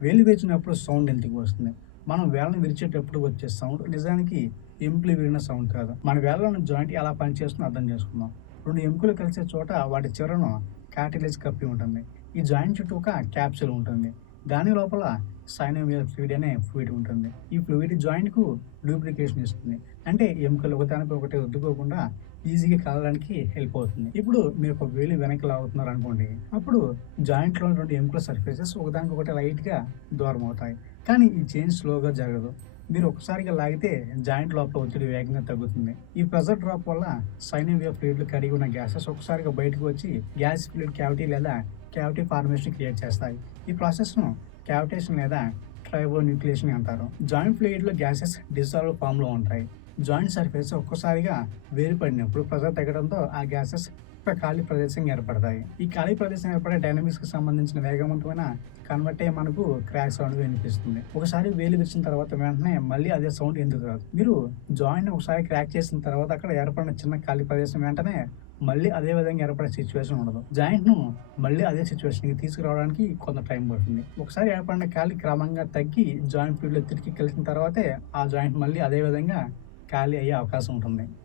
వేలు విరిచినప్పుడు సౌండ్ ఎందుకు వస్తుంది? మనం వేళ్ళని విరిచేటప్పుడు వచ్చే సౌండ్ నిజానికి ఎముకలు విరిగిన సౌండ్ కాదు. మన వేళ్ళలోని జాయింట్ ఎలా పనిచేస్తుందో అర్థం చేసుకుందాం. 2 ఎముకలు కలిసే చోట వాటి చివరన కార్టిలేజ్ కప్పి ఉంటుంది. ఈ జాయింట్ చుట్టూ ఒక క్యాప్సూల్ ఉంటుంది. దాని లోపల సైనోవియల్ ఫ్లూయిడ్ అనే ఫ్లూయిడ్ ఉంటుంది. ఈ ఫ్లూయిడ్ జాయింట్‌కు లూబ్రికేషన్ ఇస్తుంది. అంటే ఎముకలు ఒకదానిపై ఒకటి రుద్దుకోకుండా ఈజీగా కదలడానికి హెల్ప్ అవుతుంది. ఇప్పుడు మీరు ఒక వేలు వెనక్కి లాగుతున్నారనుకోండి. అప్పుడు జాయింట్‌లోని 2 ఎముకల సర్ఫేసెస్ ఒకదానికొకటి లైట్‌గా దూరం అవుతాయి. కానీ ఈ చేంజ్ స్లోగా జరగదు. మీరు ఒక్కసారిగా లాగితే జాయింట్ లోపల ఒత్తిడి వేగంగా తగ్గుతుంది. ఈ ప్రెషర్ డ్రాప్ వల్ల సైనోవియల్ ఫ్లూయిడ్‌లో కరిగి ఉన్న గ్యాసెస్ ఒక్కసారిగా బయటకు వచ్చి గ్యాస్ ఫిల్డ్ క్యావిటీ లేదా క్యావిటీ ఫార్మేషన్ క్రియేట్ చేస్తాయి. ఈ ప్రాసెస్‌ను క్యావిటేషన్ లేదా ట్రైబోన్యూక్లియేషన్ అంటారు. జాయింట్ ఫ్లూయిడ్‌లో గ్యాసెస్ డిసాల్వ్డ్ ఫామ్‌లో ఉంటాయి. జాయింట్ సర్ఫేస్ ఒక్కసారిగా వేరుపడినప్పుడు ప్రెషర్ తగ్గడంతో ఆ గ్యాసెస్ ఒక ఖాళీ ప్రదేశంగా ఏర్పడతాయి. ఈ ఖాళీ ప్రదేశం ఏర్పడే డైనమిక్స్‌కి సంబంధించిన వేగవంతమైన కన్వర్ట్ అయ్యి మనకు క్రాక్ సౌండ్ వినిపిస్తుంది. ఒకసారి వేలు విరిచిన తర్వాత వెంటనే మళ్ళీ అదే సౌండ్ ఎందుకు రాదు. మీరు జాయింట్‌ని ఒకసారి క్రాక్ చేసిన తర్వాత అక్కడ ఏర్పడిన చిన్న ఖాళీ ప్రదేశం వెంటనే మళ్ళీ అదే విధంగా ఏర్పడే సిచ్యువేషన్ ఉండదు. జాయింట్‌ను మళ్ళీ అదే సిచ్యువేషన్‌కి తీసుకురావడానికి కొంత టైం పడుతుంది. ఒకసారి ఏర్పడిన ఖాళీ క్రమంగా తగ్గి జాయింట్ ఫ్లూయిడ్‌లో తిరిగి కలిసిన తర్వాతే ఆ జాయింట్ మళ్ళీ అదే విధంగా ఖాళీ అయ్యే అవకాశం ఉంటుంది.